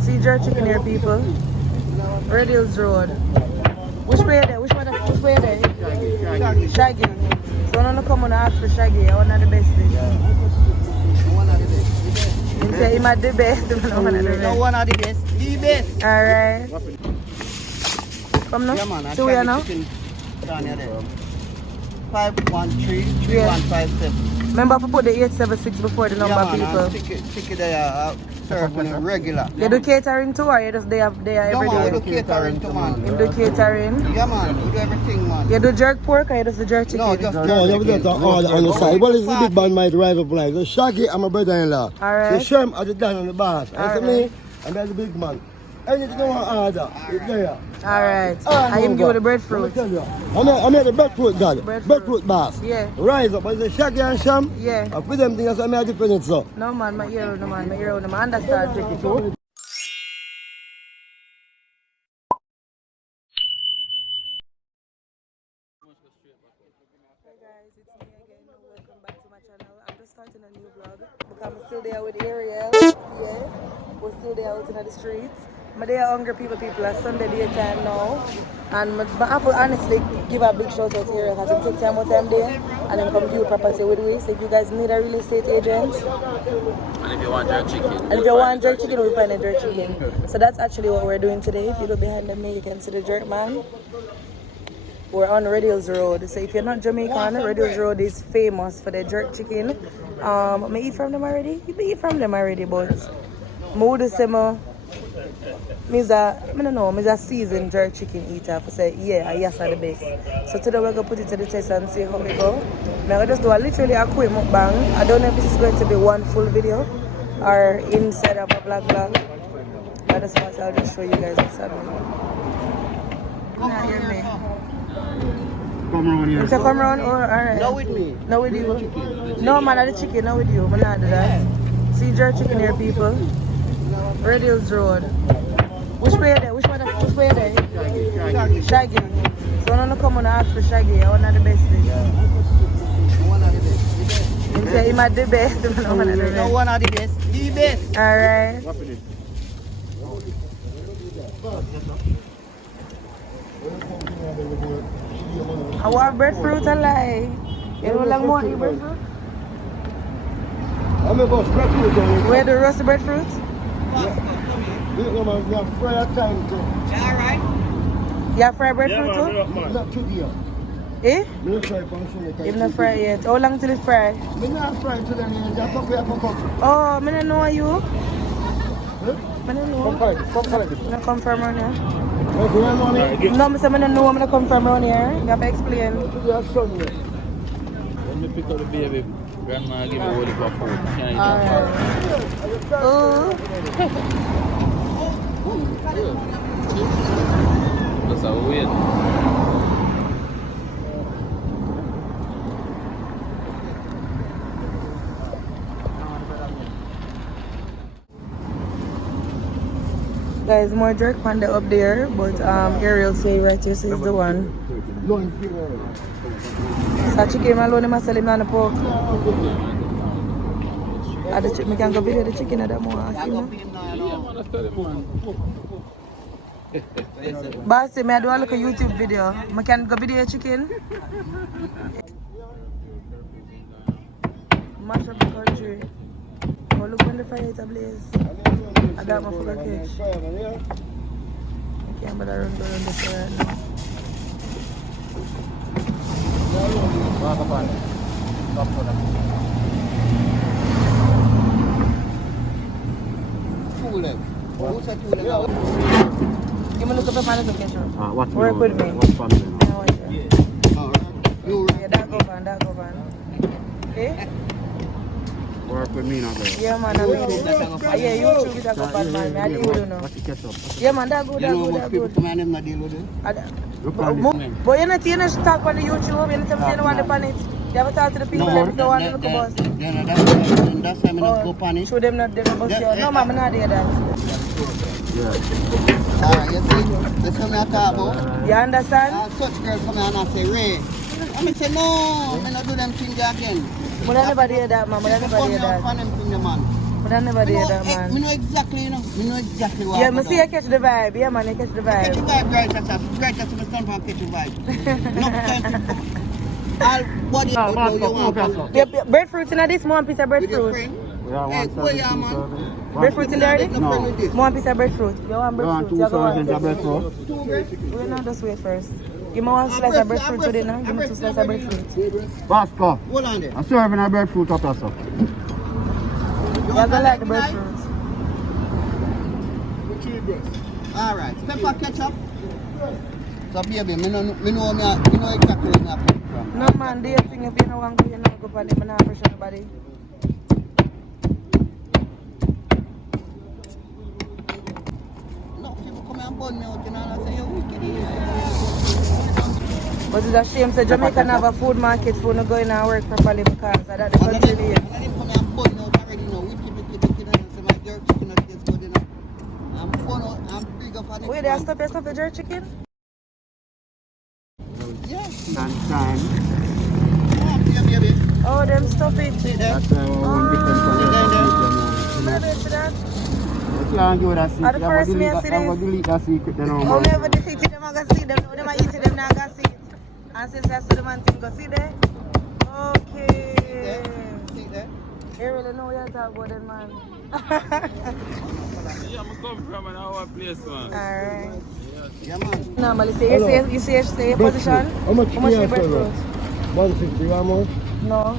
See jerk chicken here, people. Radiance Road. Which way there? Which way there? Shaggy. So I'm gonna come and ask for Shaggy. I want the best thing. You say him at the best. No one of the best. The best. Alright. Come now. Yeah, man. So we are now? 513-3157. Remember to put the 876 before the number, yeah, people. Stick it there. Serving regular. You do catering too, or you just they are every day? No, man, we do catering too, man. You do catering? Yeah, man. We do everything, man. You do jerk pork or you just the jerk chicken? No, just jerk No, you have to order on the side. Well, it's the big band might drive up like. The Shaggy, I'm a brother-in-law. Alright. The shrimp are the down on the bar. Alright. Me, and that's the big man. Anything you want to order, it's there. Alright. I am give you the breadfruit. I'm here the breadfruit, God. Breadfruit bath. Yeah. Rise up, but the Shaggy and Sham. Yeah. I put them things, I'm different, so. No, man, my ear, no, man, my ear, no, man, understand, tricky too. Hey guys, it's me again. Welcome back to my channel. I'm just starting a new vlog because I'm still there with Ariel. Yeah, we're still there out in the streets. My day are hungry people are Sunday daytime now. And I have to honestly give a big shout out to Ariel because it takes time out time there and then come view property with we. So if you guys need a real estate agent. And if you want jerk chicken. And if you want jerk chicken, we find a jerk chicken. So that's actually what we're doing today. If you look behind me, you can see the jerk man. We're on Radiance Road. So if you're not Jamaican, Radiance Road is famous for the jerk chicken. I eat from them already? You eat from them already, but I would say I don't know, I'm a seasoned jerk chicken eater. For say, yeah, yes, are the best. So today we're going to put it to the test and see how we go. Now I just do literally a quick mukbang. I don't know if this is going to be one full video or inside of a vlog. But that's what I'll just show you guys what's happening. Can you hear me? Come around here. You say come around? Oh, alright. Not with me. Not with you? No, man, the chicken, not with you. I'm not do that. See jerk chicken here, people. Radiance Road. Which way there? Which way there? Shaggy. So I'm gonna come and ask for Shaggy. I want the best thing. No one of the best. You say him at the best. No one of the No best. one of the best. The best. Alright. I want breadfruit and like. You don't like more breadfruit? I'm about breadfruit. Where the roast breadfruit? You have prayer time too. Alright. You have fried breadfruit too? Not today. Eh? You fry pan Sunday. You've not fried yet. How long till it's fried? Me not fry today. Just come here for cook. Oh, I don't know you. I don't know. Come fight. I'm not come from around here. Okay, you know me? No, I don't know I'm going to come from around here. You have to explain. Today is Sunday. When me pick up the baby, grandma give me all the food. She ain't eat Alright. That's how weird. Guys, more jerk panda up there, but Ariel say right here says the one. So chicken alone, I must sell him on the pork. The chicken, I can go video the chicken at that more. Boss, I do a look at YouTube video. I can go video chicken. Mash up the country. Oh, look when the fire is ablaze. I got my fucking catch. I can't bother run the fire right now. Two leg. Who's a two leg? Give me a look at the man of ketchup. What's Work with me. What's family now? Yeah, that go van. Okay? Work with me now, girl. Yeah, man, I mean, yeah, YouTube is a good bad man. I deal with you now. What's the ketchup? Yeah, man, that good. People come and them not deal with it. But you're not talk on the YouTube, you're not saying no one on it. You ever talk to the people that don't want to look at us? That's why I'm not go on it. Show them not them about you. No, man, I'm not there that. You see, that's what I'm talking about. You understand? Such girls come and I say, Ray. I say, no, I'm not do them things again. But I never did that, man. But I never did that. But I never did that, man. I know exactly, you know. I know exactly what Yeah, I see you catch the vibe. Yeah, man, you catch the vibe. Catch the vibe, right? That's my son from catch the vibe. No time to all body. Yeah, breadfruit in this, one piece of breadfruit. Hey, where you man? Breadfruit in there? No. One piece of breadfruit. You want breadfruit? You want breadfruit? Wait, no, just wait first. Give me one slice of breadfruit today now. Give me 2 slices of breadfruit. Pascal, Hold on there. I'm serving a breadfruit up also. You gonna like the breadfruit. Alright, pepper ketchup. So baby, me know exactly where I come from. No man, do you think if you don't want to go, you not go for them, not pressure nobody. No, people come and burn me out, you know, and I say, you're wicked. But it's a shame that Jamaica have a food market for not going and work properly because of that the country here. And then come and burn me out already, you know, wicked, and say my jerk chicken not taste good, you know. I'm burn out, I'm big up on it. Wait, they stop your stuff the jerk chicken? Yes. Time. Yeah, baby. Oh, them stuff it. See there? That's why I'm different from Maybe it's that. You can't do that secret. At the first me I see I'm going to delete that secret then. Oh, never defeated them, I can see them. Them I eat them, now I can see it. And since I see the man thing, go see there. Okay. See there? You really know what you're talking about then, man. Yeah, I'm come from an hour place, man. Alright. Yeah, man. Normally, you say your position. How much How much you the breadfruit? 150, how much? No.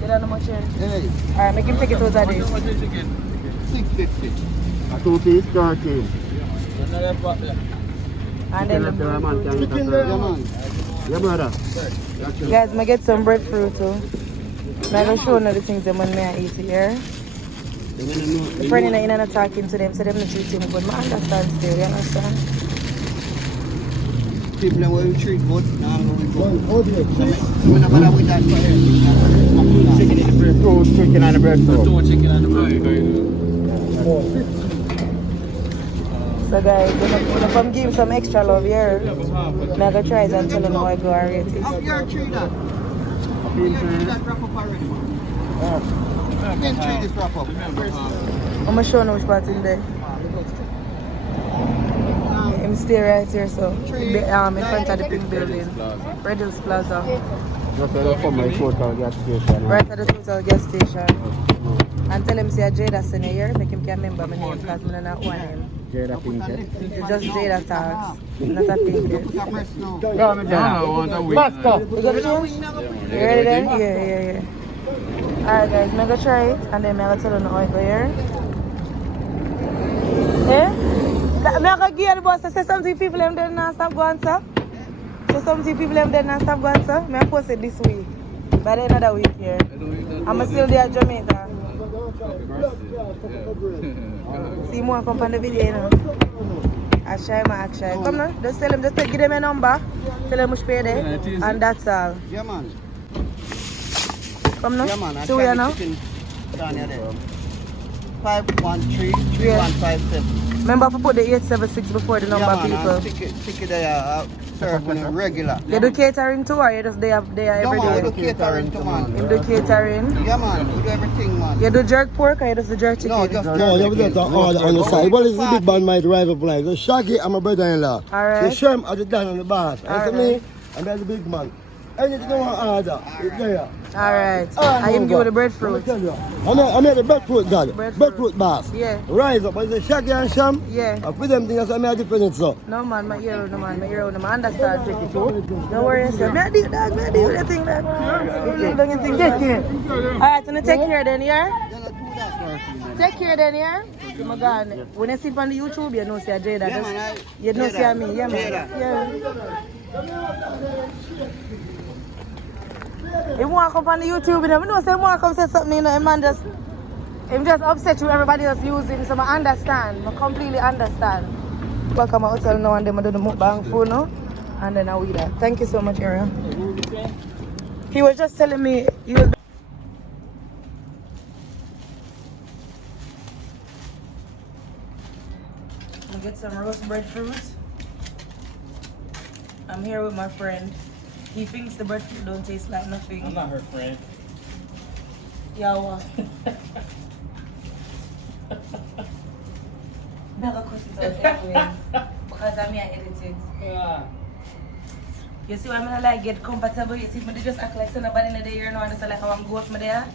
You don't know much here. Hey, Alright, make him take it out of How this. much is chicken? 650. A 2 piece 13. Another pot there. And then the breadfruit. Chicken Yeah, there. man. Yeah, brother. Guys, I get some breadfruit too. I'm going to show you the things that when I eat here. The friend in the talking to them, so them not treating me good. I understand still, you understand? People that will treat good, now I'm going to Oh, dear. So we're not going to with that fire. Chicken in the breadfruit, chicken and the breadfruit. Too much chicken on the bread. So guys, if I'm giving some extra love here, I'm going to try it and tell them how I go and rate it. Up your tree that. Your tree that wrap up already, man. Your tree is wrap up. I'm going to show you which part in there. I'm stay right here, so in front of the pink building. Radiance Plaza. Just from my total gas station. Right at the total gas station. And tell him say Jaydah send you here, make him can remember my name because I don't want him. Jaydah Pinkett. It's just JayDahTalks, not a Pinkett. Yeah, I'm Jaydah. Pascal. You got the change? You ready then? Yeah. Alright guys, I'm gonna try it and then I'm gonna tell you how I go here. Yeah? I'm gonna give you the boss to say something people them dead now stop going, sir. So something people them dead now stop going, sir. I'm gonna post it this week. By the end of the week here. I'm still there at Jamaica. See more come on the video, you know. Akshay. Come now, just tell him, give them a number. Tell him which pay there. And that's all. Yeah, man. Come now. Yeah, man. So we are now. 513-3157. Remember to put the 876 before the number, people. Stick it there. Serve when regular. You do catering too, or you just they are every I do day? catering too, man. You do catering? Yeah, man. We do everything, man. You do jerk pork or you just do jerk chicken? No, just No, you have to order on the side. Well, it's the big band might rise up like. So Shaggy, I'm a brother-in-law. Alright. The shrimp are the down on the bar. I Alright. me, and there's the big man. Anything you want to order, it's there. Alright. I am give you the breadfruit. I made the breadfruit, God. Breadfruit bars. Yeah. Rise up, but it's Shaggy and Sham. Yeah. I put them things, I made a difference, so. No man, my ear, no man, I understand. Don't worry, sir. May I do that, may I do the thing that. Don't you think that? Alright, so take care then, yeah? Take care then, yeah? Oh my God. When I see it on the YouTube, you know see a Jaydah. Yeah, man. You know see me, yeah man. Jaydah. Yeah. If want to come on the YouTube, you know say want to come say something, you know, man just upset you, everybody else using, so I understand. I completely understand. Welcome to hotel now and then I do the mukbang food now. And then I will eat that. Thank you so much, Aaron. He was just telling me he was I'll get some roast breadfruit. I'm here with my friend. He thinks the breadfruit don't taste like nothing. I'm not her friend. Yeah, what? Better cut it out anyways. Because I'm here edit it. Yeah. You see why I'm gonna like get comfortable? You see me just act like somebody in the year now and just like how I'm going from there.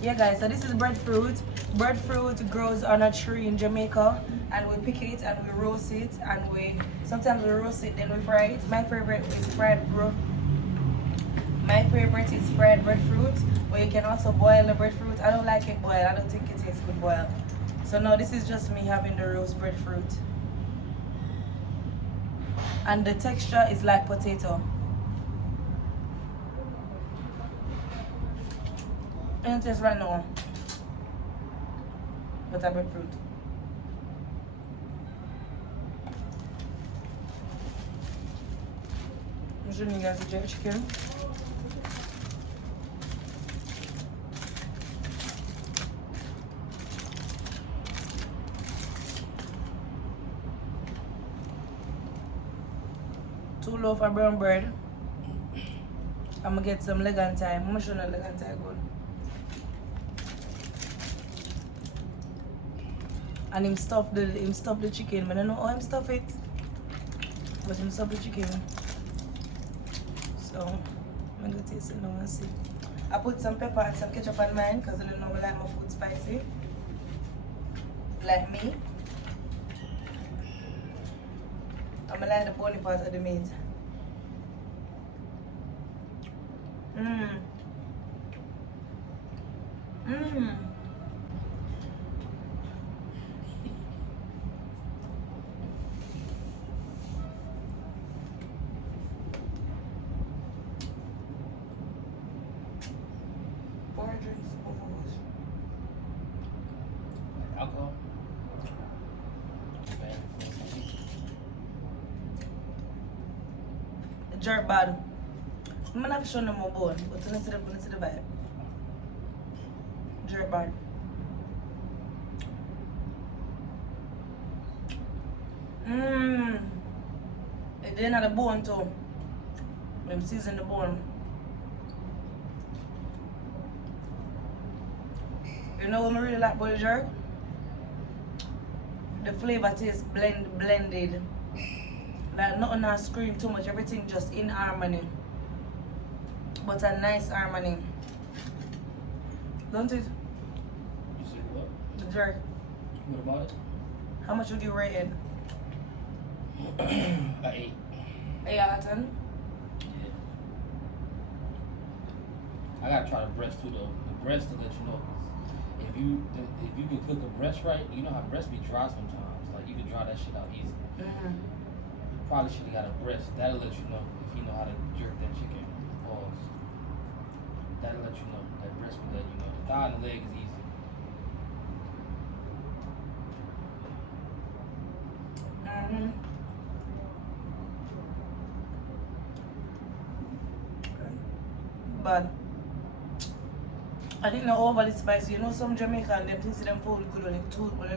Yeah guys, so this is breadfruit. Breadfruit grows on a tree in Jamaica and we pick it and we roast it and sometimes we roast it then we fry it. My favorite is fried breadfruit, but you can also boil the breadfruit. I don't like it boiled. I don't think it tastes good boiled. So no, this is just me having the roast breadfruit. And the texture is like potato. And it tastes right now. Butter breadfruit. I'm showing you guys the jerk chicken. Two loaf of brown bread. I'm gonna get some leg and thigh. I'm gonna show you the leg and thigh good. And him stuff the chicken. I don't know how him stuff it. But him stuff the chicken. So I'm gonna taste it now and see. I put some pepper and some ketchup on mine because I don't know I like my food spicy. Like me. I'm gonna like the bony part of the meat. Alcohol? Jerk bad. I'm gonna have to show them more bone, but let's see the vibe. Jerk bad. It didn't have the bone too. I'm seasoning the bone. You know what I really like about the jerk? The flavor tastes blended. Like nothing not scream too much, everything just in harmony. But a nice harmony. Don't it? You see what? The jerk. What about it? How much would you rate it? I ate. 8 out of 10? Yeah. I gotta try the breast too though. The breast to let you know. If you can cook a breast right, you know how breast be dry sometimes. Like you can dry that shit out easy. You probably should have got a breast. That'll let you know if you know how to jerk that chicken. Pause. That'll let you know. That breast will let you know. The thigh and the leg is easy. But I think they're overly spicy. You know, some Jamaican them think them food good when it's only when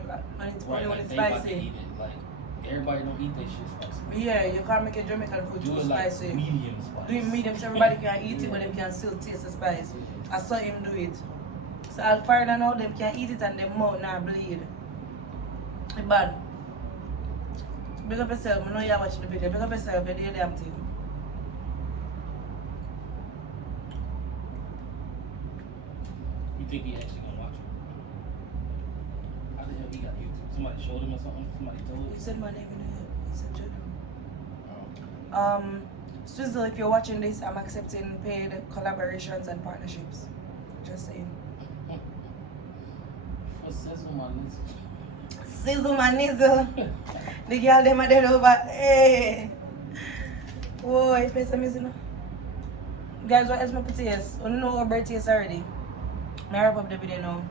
it's They about to spicy. eat it. Like everybody don't eat that shit spicy. Yeah, you can't make a Jamaican food Do too it like spicy. medium spice. Do it medium so everybody can eat it, but them can still taste the spice. I saw him do it. So I'll fire them out, them can eat it and their mouth not bleed. It's bad. Big up yourself, I know you're watching the video. Big up yourself, you do your damn thing. You think he actually gonna watch it? How the hell he got YouTube? Somebody showed him or something? Somebody told him? You said my name in it. You said Jaydah. Oh. Swizzle, if you're watching this, I'm accepting paid collaborations and partnerships. Just saying. What's sizzle my nizzle? Sizzle my nizzle. The girl them are dead over. Hey. Whoa, I play some music now. Guys, what else my taste? I don't know how bird tastes already. I wrap up the video now.